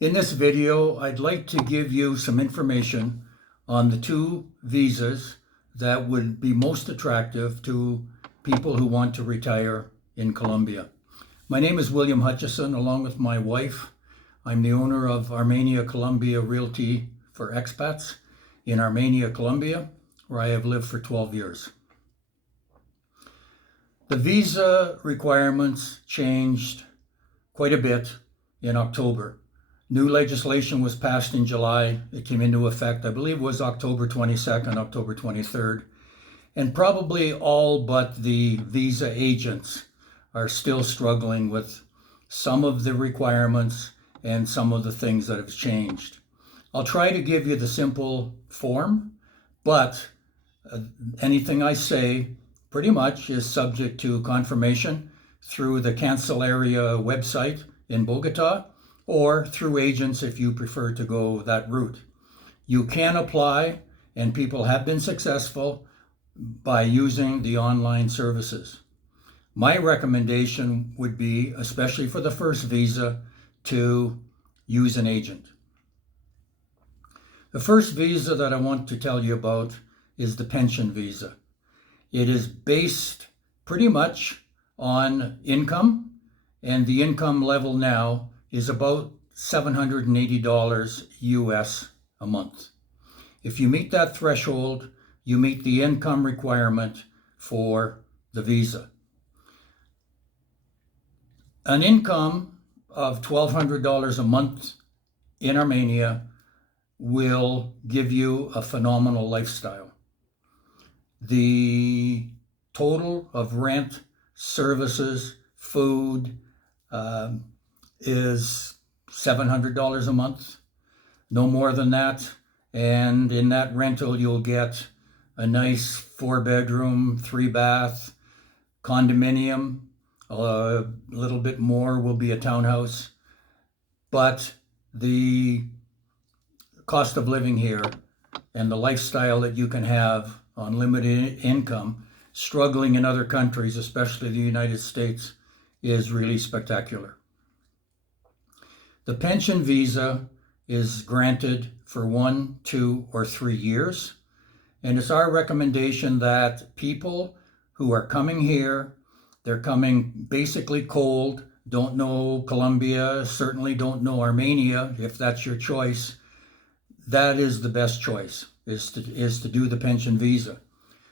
In this video, I'd like to give you some information on the two visas that would be most attractive to people who want to retire in Colombia. My name is William Hutchison, along with my wife. I'm the owner of Armenia Colombia Realty for Expats in Armenia, Colombia, where I have lived for 12 years. The visa requirements changed quite a bit in October. New legislation was passed in July. It came into effect, I believe it was October 22nd, October 23rd. And probably all but the visa agents are still struggling with some of the requirements and some of the things that have changed. I'll try to give you the simple form, but anything I say pretty much is subject to confirmation through the Cancillaria website in Bogota, or through agents if you prefer to go that route. You can apply, and people have been successful by using the online services. My recommendation would be, especially for the first visa, to use an agent. The first visa that I want to tell you about is the pension visa. It is based pretty much on income, and the income level now is about $780 US a month. If you meet that threshold, you meet the income requirement for the visa. An income of $1,200 a month in Armenia will give you a phenomenal lifestyle. The total of rent, services, food is $700 a month, no more than that. And in that rental, you'll get a nice 4-bedroom, 3-bath condominium. A little bit more will be a townhouse. But the cost of living here and the lifestyle that you can have on limited income, struggling in other countries, especially the United States, is really spectacular. The pension visa is granted for 1, 2, or 3 years, and it's our recommendation that people who are coming here, they're coming basically cold, don't know Colombia, certainly don't know Armenia, if that's your choice. That is the best choice, is to do the pension visa.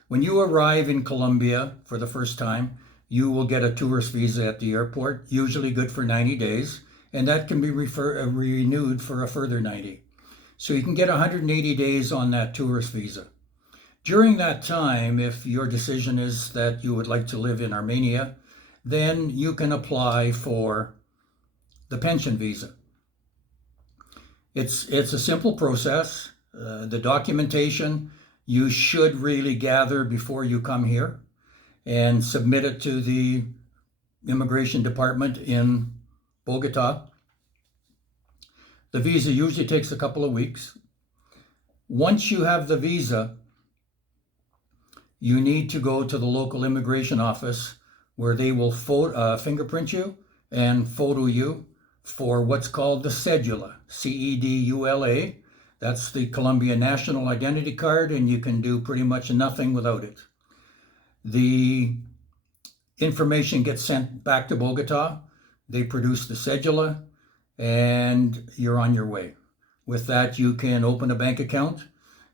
When you arrive in Colombia for the first time, you will get a tourist visa at the airport, usually good for 90 days, and that can be renewed for a further 90. So you can get 180 days on that tourist visa. During that time, if your decision is that you would like to live in Armenia, then you can apply for the pension visa. It's a simple process. The documentation you should really gather before you come here and submit it to the immigration department in Bogota. The visa usually takes a couple of weeks. Once you have the visa, you need to go to the local immigration office where they will fingerprint you and photo you for what's called the cedula, C-E-D-U-L-A. That's the Colombian National Identity Card, and you can do pretty much nothing without it. The information gets sent back to Bogota. They produce the cedula, and you're on your way. With that, you can open a bank account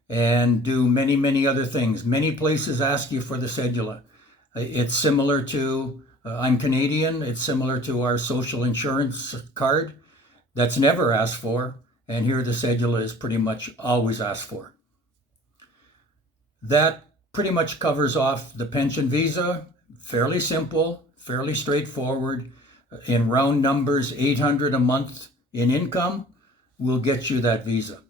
and do many, many other things. Many places ask you for the cedula. It's similar to, I'm Canadian, it's similar to our social insurance card. That's never asked for, and here the cedula is pretty much always asked for. That pretty much covers off the pension visa. Fairly simple, fairly straightforward. In round numbers, $800 a month in income will get you that visa.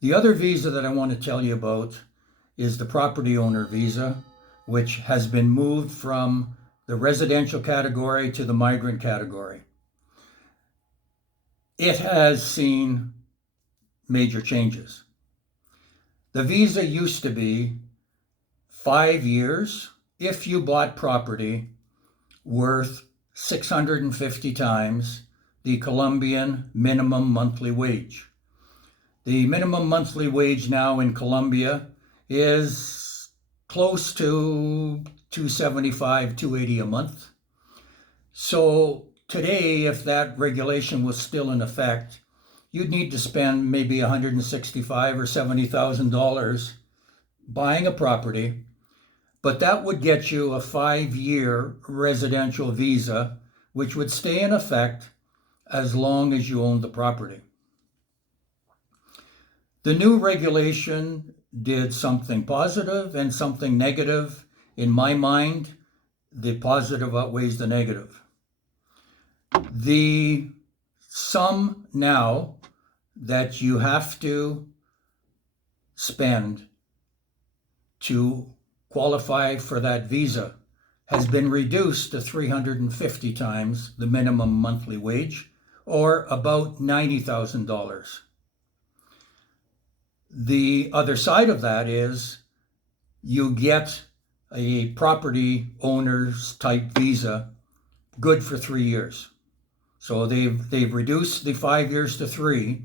The other visa that I want to tell you about is the property owner visa, which has been moved from the residential category to the migrant category. It has seen major changes. The visa used to be 5 years if you bought property worth 650 times the Colombian minimum monthly wage. The minimum monthly wage now in Colombia is close to $275, $280 a month. So today, if that regulation was still in effect, you'd need to spend maybe $165,000 or $70,000 buying a property, but that would get you a 5-year residential visa, which would stay in effect as long as you own the property. The new regulation did something positive and something negative. In my mind, the positive outweighs the negative. The sum now that you have to spend to qualify for that visa has been reduced to 350 times the minimum monthly wage, or about $90,000. The other side of that is you get a property owner's type visa good for 3 years. So they've reduced the 5 years to 3,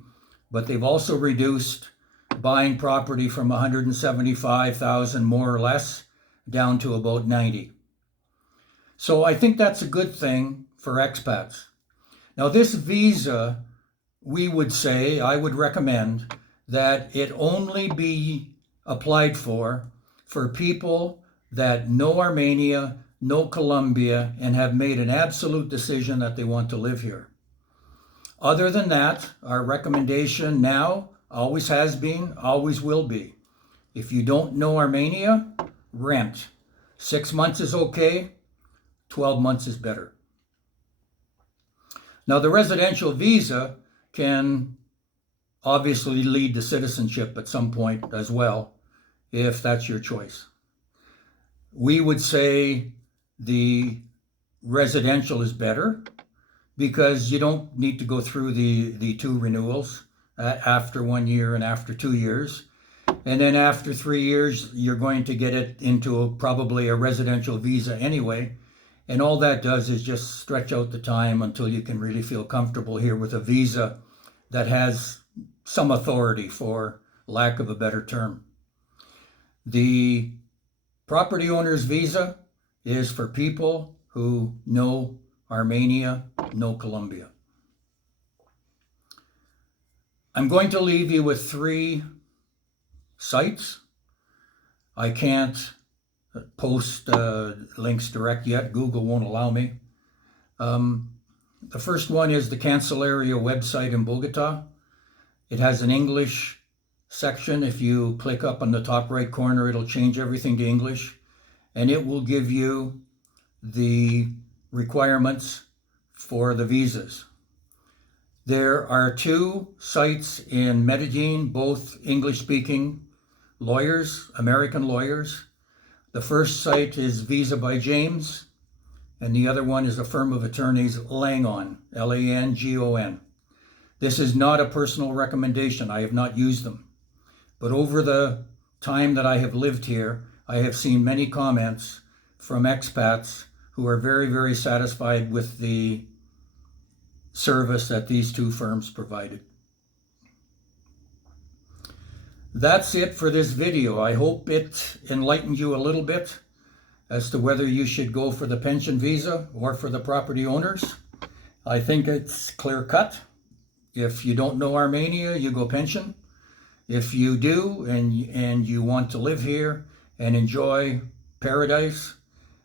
but they've also reduced buying property from 175,000 more or less down to about 90. So I think that's a good thing for expats. Now this visa, I would recommend that it only be applied for people that know Armenia, know Colombia, and have made an absolute decision that they want to live here. Other than that, our recommendation now always has been, always will be. If you don't know Armenia, rent. 6 months is okay, 12 months is better. Now the residential visa can obviously lead to citizenship at some point as well, if that's your choice. We would say the residential is better because you don't need to go through the 2 renewals after 1 year and after 2 years. And then after 3 years, you're going to get it into probably a residential visa anyway. And all that does is just stretch out the time until you can really feel comfortable here with a visa that has some authority, for lack of a better term. The property owner's visa is for people who know Armenia, know Colombia. I'm going to leave you with 3 sites. I can't post links direct yet. Google won't allow me. The first one is the Cancillaria website in Bogota. It has an English section. If you click up on the top right corner, it'll change everything to English, and it will give you the requirements for the visas. There are 2 sites in Medellin, both English-speaking lawyers, American lawyers. The first site is Visa by James, and the other one is a firm of attorneys, Langon, Langon. This is not a personal recommendation. I have not used them. But over the time that I have lived here, I have seen many comments from expats who are very, very satisfied with the service that these 2 firms provided. That's it for this video. I hope it enlightened you a little bit as to whether you should go for the pension visa or for the property owners. I think it's clear cut. If you don't know Armenia, you go pension. If you do and you want to live here and enjoy paradise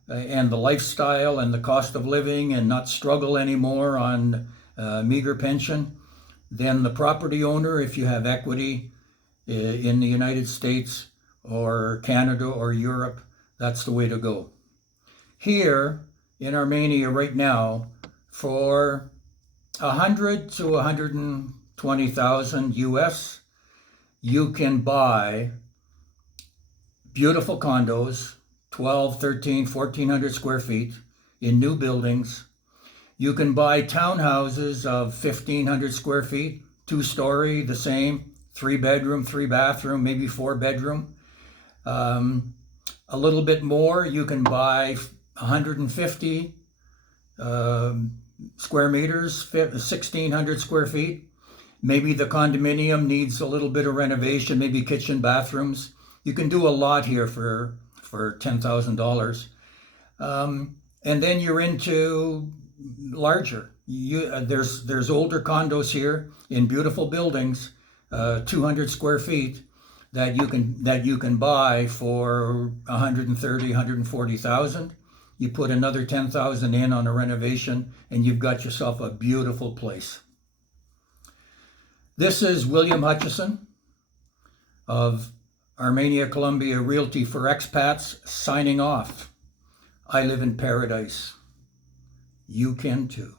and the lifestyle and the cost of living and not struggle anymore on meager pension, then the property owner, if you have equity in the United States or Canada or Europe, that's the way to go. Here in Armenia right now, for 100 to 120,000 US, you can buy beautiful condos, 12, 13, 1,400 square feet in new buildings. You can buy townhouses of 1,500 square feet, 2-story, the same, 3-bedroom, 3-bathroom, maybe 4-bedroom. A little bit more, you can buy 150 square meters, 1,600 square feet. Maybe the condominium needs a little bit of renovation, maybe kitchen, bathrooms. You can do a lot here for $10,000. And then you're into larger. There's older condos here in beautiful buildings, 200 square feet, that you can buy for 130, 140,000. You put another 10,000 in on a renovation, and you've got yourself a beautiful place. This is William Hutchison of Armenia, Colombia Realty for Expats signing off. I live in paradise. You can too.